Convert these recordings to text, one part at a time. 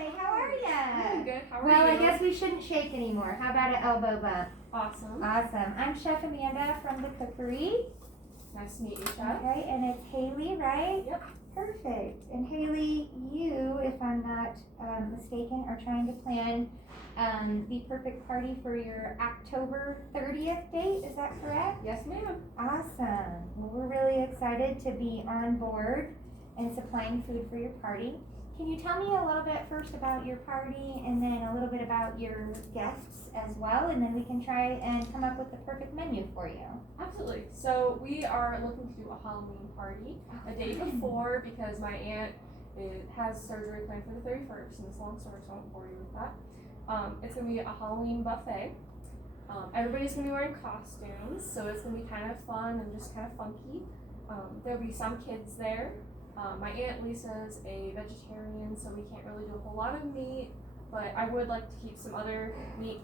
Hi, how are ya? I'm good. How are Well, you? I guess we shouldn't shake anymore. How about an elbow bump? Awesome. Awesome. I'm Chef Amanda from the Cookery. Nice to meet you, Chef. Okay, and it's Haley, right? Yep. Perfect. And Haley, you, if I'm not mistaken, are trying to plan the perfect party for your October 30th date. Is that correct? Yes, ma'am. Awesome. Well, we're really excited to be on board and supplying food for your party. Can you tell me a little bit first about your party and then a little bit about your guests as well, and then we can try and come up with the perfect menu for you. Absolutely. So we are looking to do a Halloween party a day before because my aunt has surgery planned for the 31st, and it's a long story, so I won't bore you with that. It's going to be a Halloween buffet. Everybody's going to be wearing costumes, so it's going to be kind of fun and just kind of funky. There'll be some kids there. My Aunt Lisa's a vegetarian, so we can't really do a whole lot of meat, but I would like to keep some other meat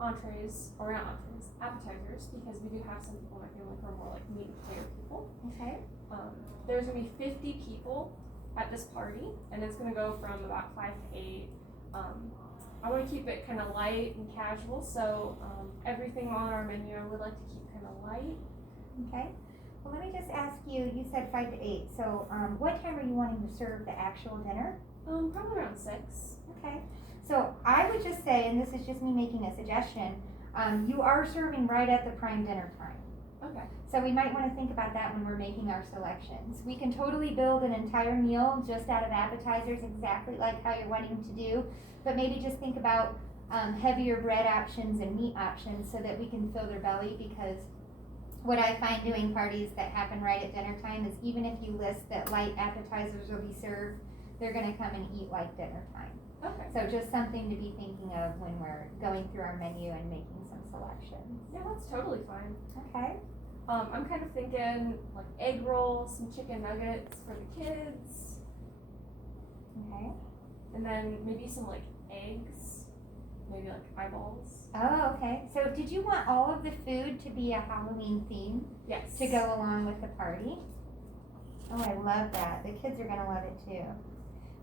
entrees, or not entrees, appetizers, because we do have some people in my family who are more like meat and potato people. Okay. There's going to be 50 people at this party, and it's going to go from about 5 to 8. I want to keep it kind of light and casual, so everything on our menu I would like to keep kind of light. Okay. Well, let me just ask you, you said 5 to 8, so what time are you wanting to serve the actual dinner? Probably around 6. Okay. So I would just say, and this is just me making a suggestion, you are serving right at the prime dinner time. Okay. So we might want to think about that when we're making our selections. We can totally build an entire meal just out of appetizers, exactly like how you're wanting to do, but maybe just think about heavier bread options and meat options so that we can fill their belly, because what I find doing parties that happen right at dinner time is even if you list that light appetizers will be served, they're going to come and eat like dinner time. Okay. So just something to be thinking of when we're going through our menu and making some selections. Yeah, that's totally fine. Okay. I'm kind of thinking like egg rolls, some chicken nuggets for the kids, Okay. and then maybe some like eggs, maybe like eyeballs. Oh, okay. So did you want all of the food to be a Halloween theme Yes. to go along with the party? Oh, I love that. The kids are going to love it too.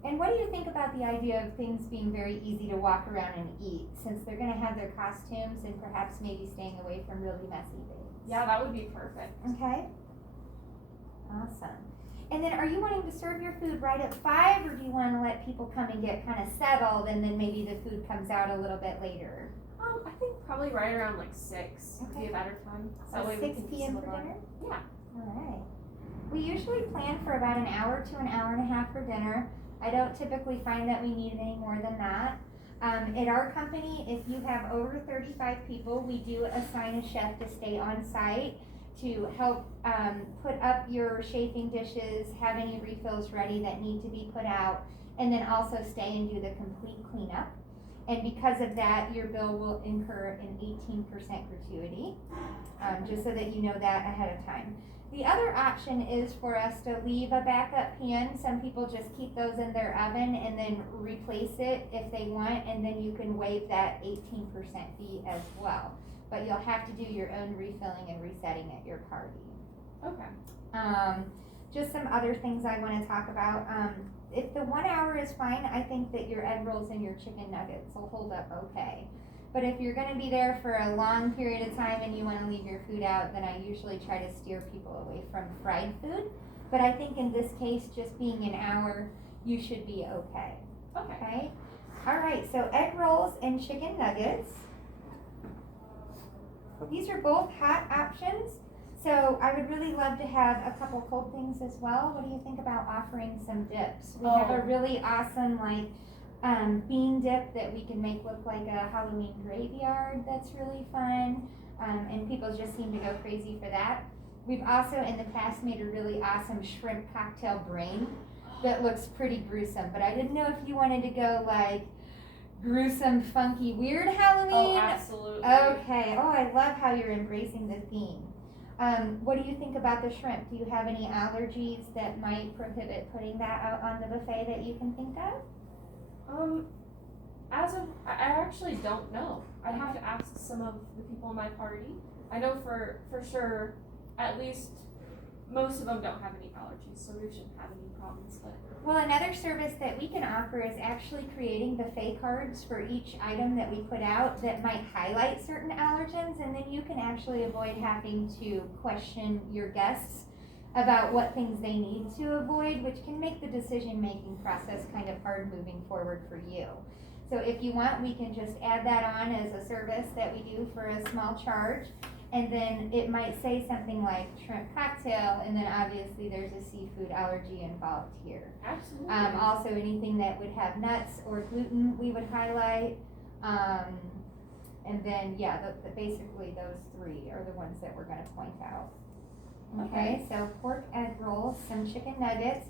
And what do you think about the idea of things being very easy to walk around and eat, since they're going to have their costumes and perhaps maybe staying away from really messy things? Yeah, that would be perfect. Okay. Awesome. And then are you wanting to serve your food right at 5, or do you want to let people come and get kind of settled and then maybe the food comes out a little bit later? I think probably right around like 6 would be a better time. So 6 p.m. for dinner? Yeah. All right. We usually plan for about an hour to an hour and a half for dinner. I don't typically find that we need any more than that. At our company, if you have over 35 people, we do assign a chef to stay on site to help put up your chafing dishes, have any refills ready that need to be put out, and then also stay and do the complete cleanup. And because of that, your bill will incur an 18% gratuity, just so that you know that ahead of time. The other option is for us to leave a backup pan. Some people just keep those in their oven and then replace it if they want, and then you can waive that 18% fee as well. But you'll have to do your own refilling and resetting at your party. Okay. Just some other things I want to talk about. If the 1 hour is fine, I think that your egg rolls and your chicken nuggets will hold up okay. But if you're going to be there for a long period of time and you want to leave your food out, then I usually try to steer people away from fried food. But I think in this case, just being an hour, you should be okay. Okay. All right, so egg rolls and chicken nuggets. These are both hot options. So I would really love to have a couple cold things as well. What do you think about offering some dips? We have a really awesome bean dip that we can make look like a Halloween graveyard. That's really fun, and people just seem to go crazy for that. We've also in the past made a really awesome shrimp cocktail brain that looks pretty gruesome, but I didn't know if you wanted to go like gruesome, funky, weird Halloween. Oh, absolutely. Okay. Oh, I love how you're embracing the theme. What do you think about the shrimp? Do you have any allergies that might prohibit putting that out on the buffet that you can think of? I actually don't know. I'd have to ask some of the people in my party. I know for sure at least most of them don't have any allergies, so we shouldn't have any problems. But Well, another service that we can offer is actually creating buffet cards for each item that we put out that might highlight certain allergens, and then you can actually avoid having to question your guests about what things they need to avoid, which can make the decision-making process kind of hard moving forward for you. So if you want, we can just add that on as a service that we do for a small charge. And then it might say something like shrimp cocktail, and then obviously there's a seafood allergy involved here. absolutely. Also anything that would have nuts or gluten, we would highlight. And then, yeah, basically those three are the ones that we're gonna point out. Okay, so pork egg rolls, some chicken nuggets,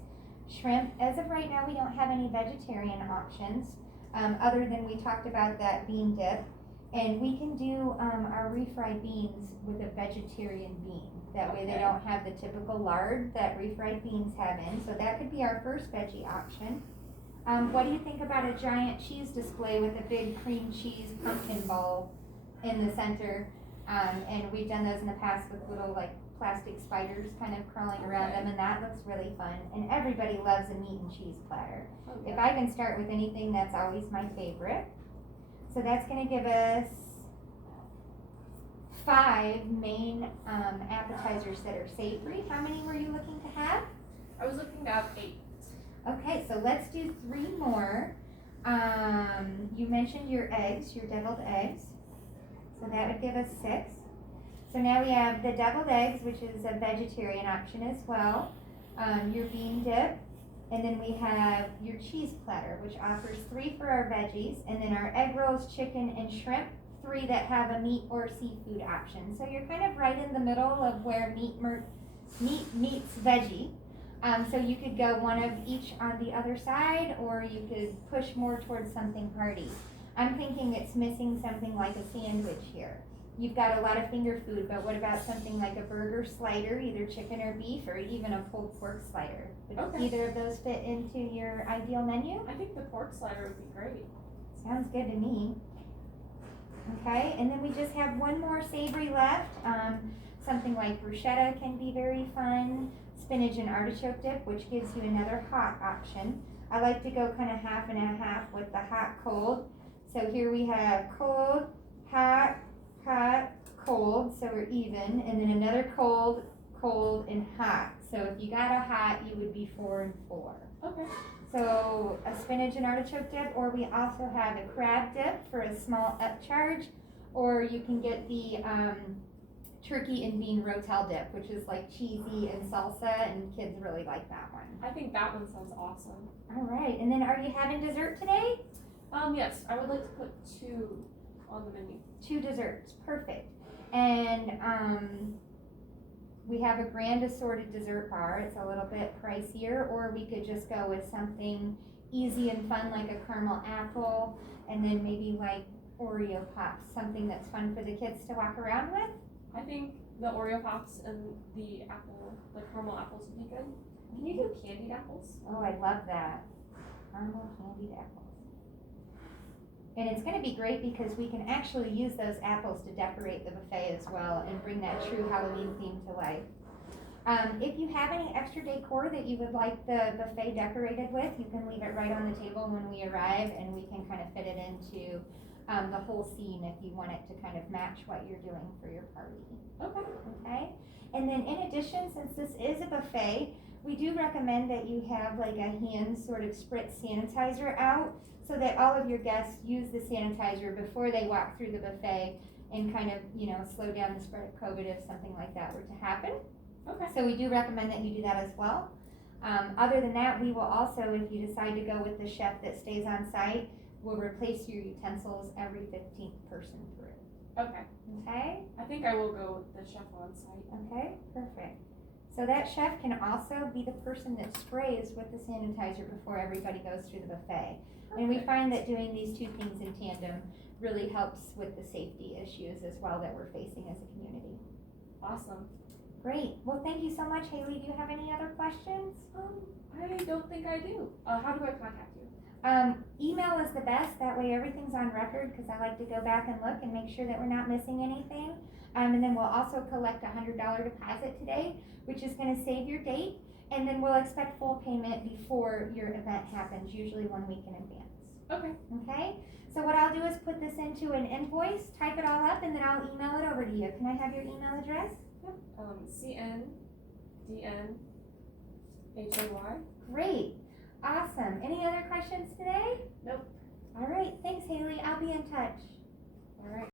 shrimp. As of right now, we don't have any vegetarian options, other than we talked about that bean dip. And we can do our refried beans with a vegetarian bean. That way they Okay. don't have the typical lard that refried beans have in. So that could be our first veggie option. What do you think about a giant cheese display with a big cream cheese pumpkin ball in the center? And we've done those in the past with little like plastic spiders kind of crawling around them, and that looks really fun. And everybody loves a meat and cheese platter. Okay. If I can start with anything, that's always my favorite. So that's going to give us 5 main appetizers that are savory. How many were you looking to have? I was looking to have 8. Okay, so let's do 3 more. You mentioned your eggs, your deviled eggs. So that would give us 6. So now we have the deviled eggs, which is a vegetarian option as well. Your bean dip. And then we have your cheese platter, which offers 3 for our veggies, and then our egg rolls, chicken, and shrimp, 3 that have a meat or seafood option. So you're kind of right in the middle of where meat meets veggie. So you could go one of each on the other side, or you could push more towards something hearty. I'm thinking it's missing something like a sandwich here. You've got a lot of finger food, but what about something like a burger slider, either chicken or beef, or even a pulled pork slider? Would Okay. either of those fit into your ideal menu? I think the pork slider would be great. Sounds good to me. Okay, and then we just have one more savory left. Something like bruschetta can be very fun. Spinach and artichoke dip, which gives you another hot option. I like to go kind of half and a half with the hot cold. So here we have cold, hot, hot, cold, so we're even, and then another cold, cold, and hot. So if you got a hot, you would be 4 and 4. Okay. So a spinach and artichoke dip, or we also have a crab dip for a small upcharge, or you can get the turkey and bean rotel dip, which is like cheesy and salsa, and kids really like that one. I think that one sounds awesome. All right, and then are you having dessert today? Yes, I would like to put 2 on the menu. 2 desserts, perfect. And we have a grand assorted dessert bar. It's a little bit pricier, or we could just go with something easy and fun like a caramel apple, and then maybe like Oreo pops, something that's fun for the kids to walk around with. I think the Oreo pops and the caramel apples would be good. Can you do candied apples? Oh, I love that. Caramel candied apples. And it's going to be great because we can actually use those apples to decorate the buffet as well and bring that true Halloween theme to life. If you have any extra decor that you would like the buffet decorated with, you can leave it right on the table when we arrive, and we can kind of fit it into the whole scene if you want it to kind of match what you're doing for your party. Okay. Okay? And then in addition, since this is a buffet, we do recommend that you have like a hand sort of spritz sanitizer out so that all of your guests use the sanitizer before they walk through the buffet and kind of, slow down the spread of COVID if something like that were to happen. Okay. So we do recommend that you do that as well. Other than that, we will also, if you decide to go with the chef that stays on site, we'll replace your utensils every 15th person through. Okay. Okay? I think I will go with the chef on site. Okay, perfect. So that chef can also be the person that sprays with the sanitizer before everybody goes through the buffet. And we find that doing these 2 things in tandem really helps with the safety issues as well that we're facing as a community. Awesome. Great. Well, thank you so much, Haley. Do you have any other questions? I don't think I do. How do I contact you? Email is the best, that way everything's on record, because I like to go back and look and make sure that we're not missing anything. And then we'll also collect a $100 deposit today, which is gonna save your date, and then we'll expect full payment before your event happens, usually 1 week in advance. Okay. Okay? So what I'll do is put this into an invoice, type it all up, and then I'll email it over to you. Can I have your email address? Yep. CNDNHAY. Great. Awesome. Any other questions today? Nope. All right. Thanks, Haley. I'll be in touch. All right.